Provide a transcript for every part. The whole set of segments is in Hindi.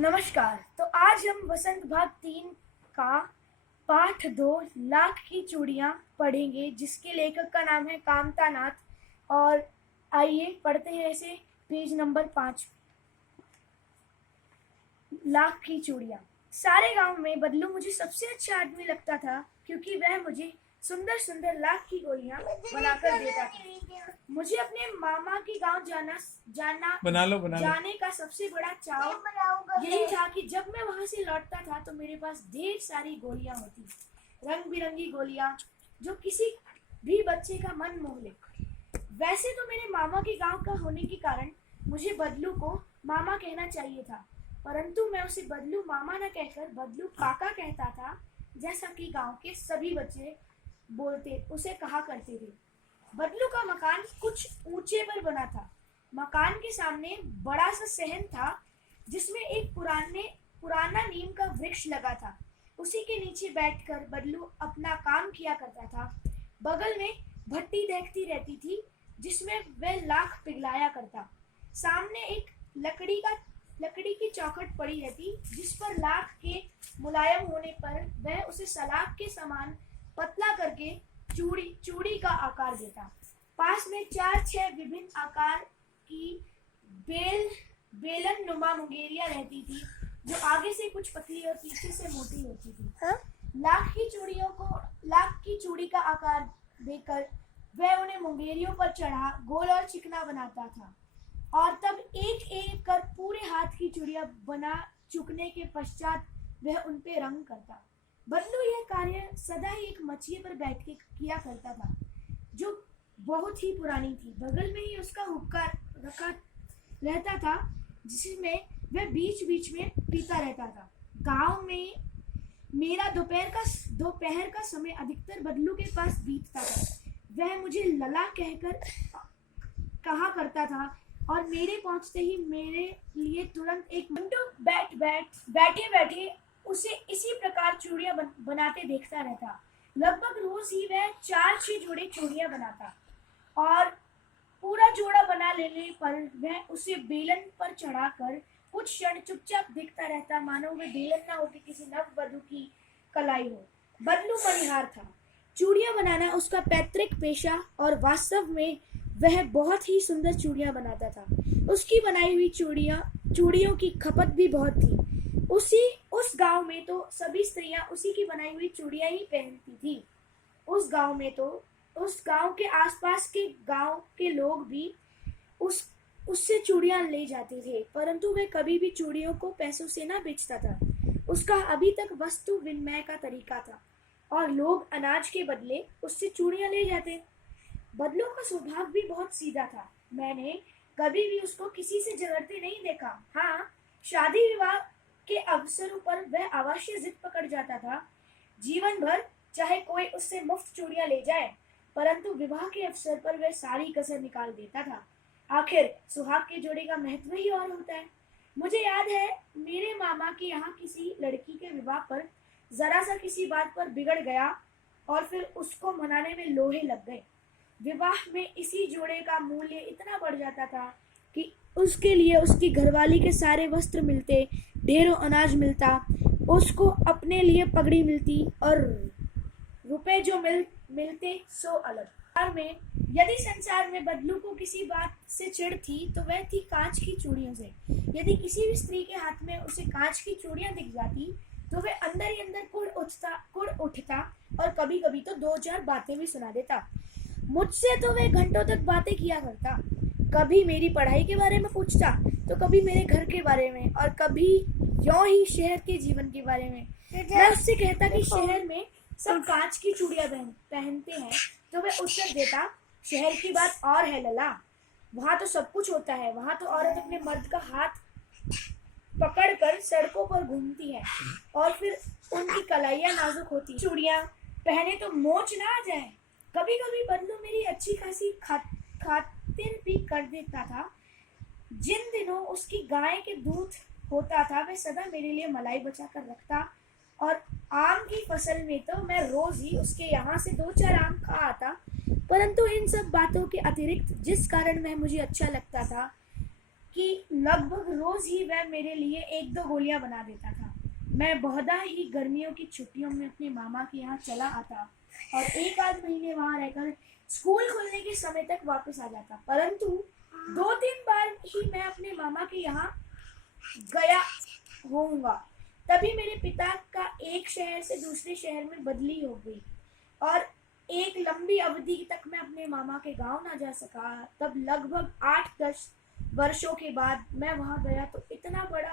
नमस्कार। तो आज हम वसंत भाग 3 का पाठ 2 लाख की चूड़ियां पढ़ेंगे, जिसके लेखक का नाम है कामता नाथ। और आइए पढ़ते हैं इसे। Page number 5। लाख की चूड़ियां। सारे गांव में बदलू मुझे सबसे अच्छा आदमी लगता था, क्योंकि वह मुझे सुंदर सुंदर लाख की गोलियां बनाकर देता था। मुझे अपने मामा के गांव जाने का सबसे बड़ा चाव यही था कि जब मैं वहां से लौटता था तो मेरे पास ढेर सारी गोलियां होती, रंग बिरंगी गोलियां, जो किसी भी बच्चे का मन मोह ले। वैसे तो मेरे मामा के गांव का होने के कारण मुझे बदलू को मामा कहना चाहिए था, परंतु मैं उसे बदलू मामा न कहकर बदलू काका कहता था, जैसा कि गांव के सभी बच्चे बोलते उसे कहा करते थे। बदलू का मकान कुछ ऊंचे पर बना था। मकान के सामने बड़ा सा सहन था, जिसमें एक पुराना नीम का वृक्ष लगा था। उसी के नीचे बैठकर बदलू अपना काम किया करता था। बगल में भट्टी देखती रहती थी, जिसमें वह लाख पिघलाया करता। सामने एक लकड़ी की चौखट पड़ी रहती, जिस पर लाख के मुलायम होने पर वह उसे सलाख के समान पतला करके चूड़ी का आकार देता। पास में 4-6 विभिन्न आकार की बेलन नुमा मुंगेरियां रहती थी, जो आगे से कुछ पतली और पीछे से मोटी होती थी। लाख की चूड़ी का आकार देकर वह उन्हें मुंगेरियों पर चढ़ा गोल और चिकना बनाता था, और तब एक एक कर पूरे हाथ की चूड़ियां बना चुकने के पश्चात वह उन पे रंग करता। बदलू यह कार्य सदा ही एक मछिए पर बैठ के किया करता था, जो बहुत ही पुरानी थी। बगल में ही उसका हुक्का रखा रहता था, जिसमें वह बीच बीच में पीता रहता था। गांव में मेरा दोपहर का समय अधिकतर बदलू के पास बीतता था। वह मुझे लला कहकर कहा करता था, और मेरे पहुंचते ही मेरे लिए तुरंत एक मिनटों बैठे बैठे उसे इसी प्रकार चूड़ियां बनाते देखता रहता। लगभग रोज ही वह 4-6 जोड़े चूड़ियां बनाता, और पूरा जोड़ा बना लेने पर वह उसे बेलन पर चढ़ाकर कुछ क्षण चुपचाप देखता रहता, मानो वह बेलन ना होकर किसी नववधू की कलाई हो। बदलू मनिहार था। चूड़ियां बनाना उसका पैतृक पेशा, और वास्तव में वह बहुत ही सुंदर चूड़ियां बनाता था। उसकी बनाई हुई चूड़ियों की खपत भी बहुत थी। उस गांव में तो सभी स्त्रियां उसी की बनाई हुई चूड़ियां ही पहनती थी। उस गांव के आसपास के गांव के लोग भी उससे चूड़ियां ले जाते थे, परंतु वह कभी भी चूड़ियों को पैसों से ना बेचता था। उसका अभी तक वस्तु विनिमय का तरीका था, और लोग अनाज के बदले उससे चूड़ियां ले जाते। बदलू का स्वभाव भी बहुत सीधा था। मैंने कभी भी उसको किसी से झगड़ते नहीं देखा। हाँ, शादी विवाह के अवसरों पर वह अवश्य जिद पकड़ जाता था, जीवन भर चाहे कोई उससे मुफ्त चूड़ियां ले जाए, परंतु विवाह के अवसर पर वह सारी कसर निकाल देता था। आखिर सुहाग के जोड़े का महत्व ही और होता है। मुझे याद है, मेरे मामा के यहाँ किसी लड़की के विवाह पर जरा सा किसी बात पर बिगड़ गया, और फिर उसको मनाने में लोहे लग गए। विवाह में इसी जोड़े का मूल्य इतना बढ़ जाता था कि उसके लिए उसकी घरवाली के सारे वस्त्र मिलते, ढेरों अनाज मिलता, उसको अपने लिए पगड़ी मिलती, और रुपए जो मिलते सो अलग। यदि संसार में बदलू को किसी बात से चिढ़ थी, तो वह थी कांच की चूड़ियों से। यदि किसी भी स्त्री के हाथ में उसे कांच की चूड़ियां दिख जाती, तो वह अंदर ही अंदर कुड़ उठता, और कभी कभी तो 2-4 बातें भी सुना देता। मुझसे तो वह घंटों तक बातें किया करता। कभी मेरी पढ़ाई के बारे में पूछता, तो कभी मेरे घर के बारे में, और कभी यूं ही शहर के जीवन के बारे में। मैं उससे कहता कि शहर में सब कांच की चूड़ियां पहनते हैं, तो वह उत्तर देता, शहर की बात और है लला, वहां तो सब कुछ होता है। वहां तो औरत अपने मर्द का हाथ पकड़कर सड़कों पर घूमती है, और फिर उनकी कलाइयां नाजुक होती, चूड़ियां पहने तो मोच ना आ जाए। कभी कभी बदलू मेरी अच्छी खासी खातिर भी कर देता था। जिन दिनों उसकी गाय के दूध होता था, वह सदा मेरे लिए मलाई बचा कर रखता, और आम की फसल में तो मैं रोज ही उसके यहाँ से 2-4 आम खा आता। परंतु इन सब बातों के अतिरिक्त जिस कारण वह मुझे अच्छा लगता था, कि लगभग रोज ही वह मेरे लिए एक दो गोलियां बना देता था। मैं बहुधा ही गर्मियों की छुट्टियों में अपने मामा के यहाँ चला आता और एक आध महीने वहां रहकर स्कूल खुलने के समय तक वापस आ जाता। परंतु 2-3 बार ही मैं अपने मामा के यहाँ गया होऊंगा। तभी मेरे पिता का एक शहर से दूसरे शहर में बदली हो गई और एक लंबी अवधि तक मैं अपने मामा के गांव ना जा सका। तब लगभग 8-10 वर्षों के बाद मैं वहां गया तो इतना बड़ा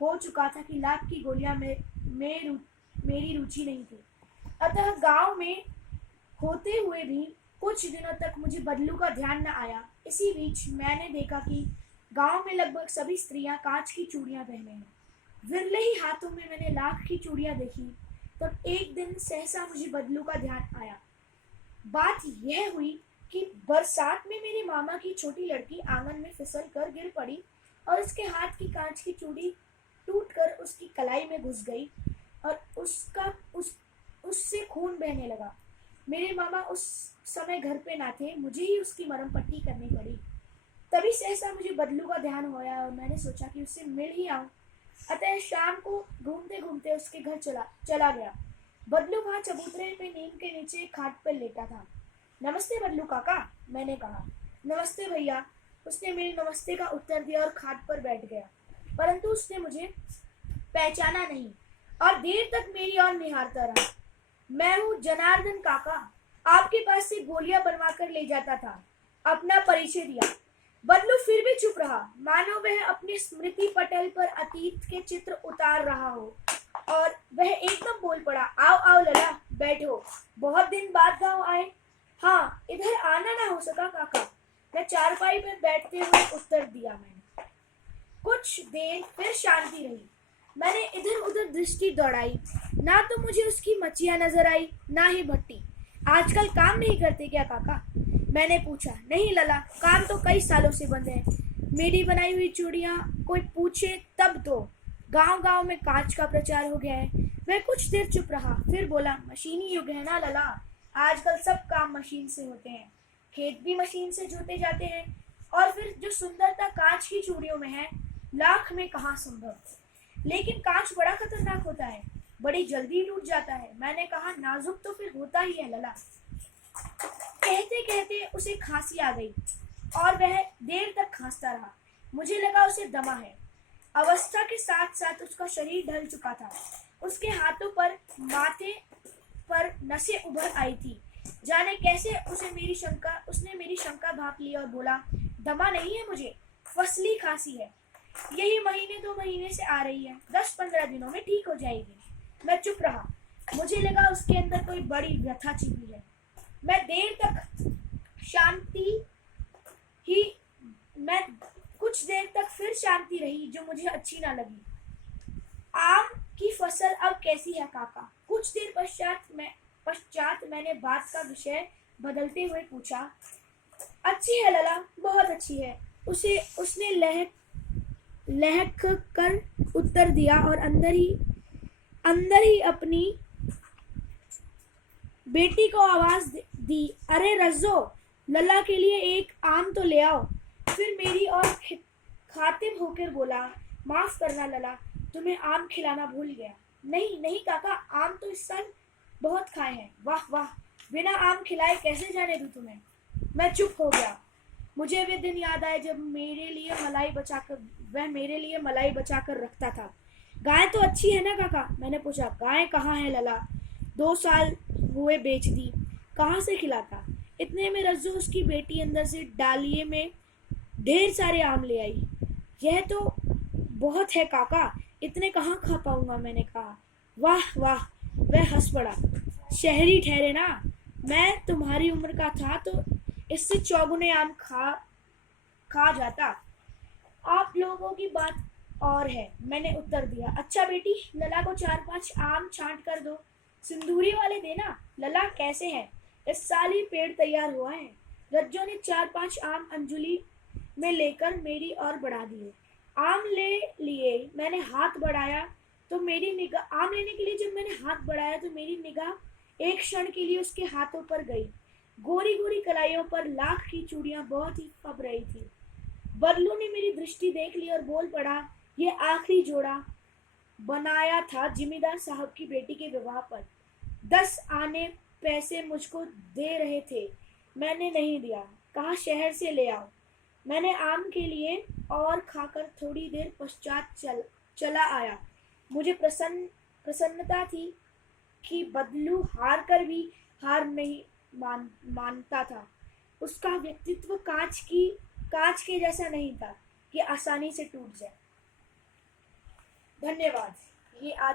हो चुका था कि लाख की गोलियां मेरी रुचि नहीं थी। अतः गांव में होते हुए भी कुछ दिनों तक मुझे बदलू का ध्यान न आया। इसी बीच मैंने देखा कि गांव में लगभग सभी स्त्रियां कांच की चूड़ियां पहने हैं। विरले ही हाथों में मैंने लाख की चूड़ियां देखी। तब एक दिन सहसा मुझे बदलू का ध्यान आया। बात यह हुई कि बरसात में मेरे मामा की छोटी लड़की आंगन में फिसल कर गिर पड़ी और उसके हाथ की कांच की चूड़ी टूटकर उसकी कलाई में घुस गई और उससे खून बहने लगा। मेरे मामा उस समय घर पे ना थे, मुझे ही उसकी मरहम पट्टी करनी पड़ी। तभी सहसा मुझे बदलू का ध्यान होया और मैंने सोचा कि उससे मिल ही आऊं। अतः शाम को घूमते घूमते उसके घर चला गया। बदलू वहां चबूतरे पे नीम के नीचे खाट पर लेटा था। नमस्ते बदलू काका, मैंने कहा। नमस्ते भैया, उसने मेरे नमस्ते का उत्तर दिया और खाट पर बैठ गया। परंतु उसने मुझे पहचाना नहीं और देर तक मेरी ओर निहारता रहा। मैं हूँ जनार्दन काका, आपके पास से गोलियां बनवा कर ले जाता था, अपना परिचय दिया। बदलू फिर भी चुप रहा, मानो वह अपने स्मृति पटल पर अतीत के चित्र उतार रहा हो। और वह एकदम बोल पड़ा, आओ आओ लला, बैठो, बहुत दिन बाद गांव आए। हाँ, इधर आना ना हो सका काका, मैं चारपाई पर बैठते हुए उत्तर दिया। मैंने कुछ देर फिर शांति रही। मैंने इधर उधर दृष्टि दौड़ाई, ना तो मुझे उसकी मचिया नजर आई, ना ही भट्टी। आजकल काम नहीं करते क्या काका, मैंने पूछा। नहीं लला, काम तो कई सालों से बंद है। मेरी बनाई हुई चूड़ियां कोई पूछे तब तो गांव गांव में कांच का प्रचार हो गया है। वह कुछ देर चुप रहा, फिर बोला, मशीनी युग है ना लला, आजकल सब काम मशीन से होते हैं, खेत भी मशीन से जोते जाते हैं। और फिर जो सुंदरता कांच की चूड़ियों में है, लाख में कहाँ संभव। लेकिन कांच बड़ा खतरनाक होता है, बड़ी जल्दी टूट जाता है। मैंने कहा, नाजुक तो फिर होता ही है लला। कहते कहते उसे खांसी आ गई और वह देर तक खांसता रहा। मुझे लगा उसे दमा है। अवस्था के साथ साथ उसका शरीर ढल चुका था। उसके हाथों पर, माथे पर नसें उभर आई थी। जाने कैसे उसने मेरी शंका भाप ली और बोला, दमा नहीं है मुझे, फसली खांसी है। यही महीने 2 महीने से आ रही है, 10-15 दिनों में ठीक हो जाएगी। मैं चुप रहा, मुझे लगा उसके अंदर कोई बड़ी व्यथा छिपी है। मैं देर तक शांति ही मैं कुछ देर तक फिर शांति रही, जो मुझे अच्छी ना लगी। आम की फसल अब कैसी है काका, कुछ देर पश्चात मैंने बात का विषय बदलते हुए पूछा। अच्छी है लला, बहुत अच्छी है, उसने लहक कर उत्तर दिया और अंदर ही अपनी बेटी को आवाज दी, अरे रज्जो, लला के लिए एक आम तो ले आओ। फिर मेरी ओर खातिब होकर बोला, माफ करना लला, तुम्हें आम खिलाना भूल गया। नहीं नहीं काका, आम तो इस साल बहुत खाए हैं। वाह वाह, बिना आम खिलाए कैसे जाने दूं तुम्हें। मैं चुप हो गया। मुझे वे दिन याद आए जब वह मेरे लिए मलाई बचाकर रखता था। गाय तो अच्छी है ना काका, मैंने पूछा। गाय कहाँ है लला, 2 साल हुए बेच दी, कहाँ से खिलाता। इतने में रज्जू उसकी बेटी अंदर से डालिये में ढेर सारे आम ले आई। यह तो बहुत है काका, इतने कहाँ खा पाऊंगा, मैंने कहा। वाह वाह, वह हंस पड़ा। शहरी ठहरे ना, मैं तुम्हारी उम्र का था तो इससे 4 आम खा जाता। आप लोगों की बात और है, मैंने उत्तर दिया। अच्छा बेटी, लला को 4-5 आम छांट कर दो, सिंदूरी वाले देना। लला कैसे है, इस साल ही पेड़ तैयार हुआ है। रज्जो ने 4-5 आम अंजुली में लेकर मेरी ओर बढ़ा दिए। आम ले लिए। मैंने हाथ बढ़ाया तो मेरी निगाह आम लेने के लिए जब मैंने हाथ बढ़ाया तो मेरी निगाह एक क्षण के लिए उसके हाथों पर गई। गोरी गोरी कलाइयों पर लाख की चूड़ियां बहुत ही फब रही थी। बल्लू ने मेरी दृष्टि देख ली और बोल पड़ा, ये आखिरी जोड़ा बनाया था जिमीदार साहब की बेटी के विवाह पर। 10 आने पैसे मुझको दे रहे थे, मैंने नहीं दिया, कहा शहर से ले आओ। मैंने आम के लिए और खाकर थोड़ी देर पश्चात चला आया। मुझे प्रसन्नता थी कि बदलू हार कर भी हार नहीं मानता था। उसका व्यक्तित्व कांच के जैसा नहीं था कि आसानी से टूट जाए। धन्यवाद। ये आज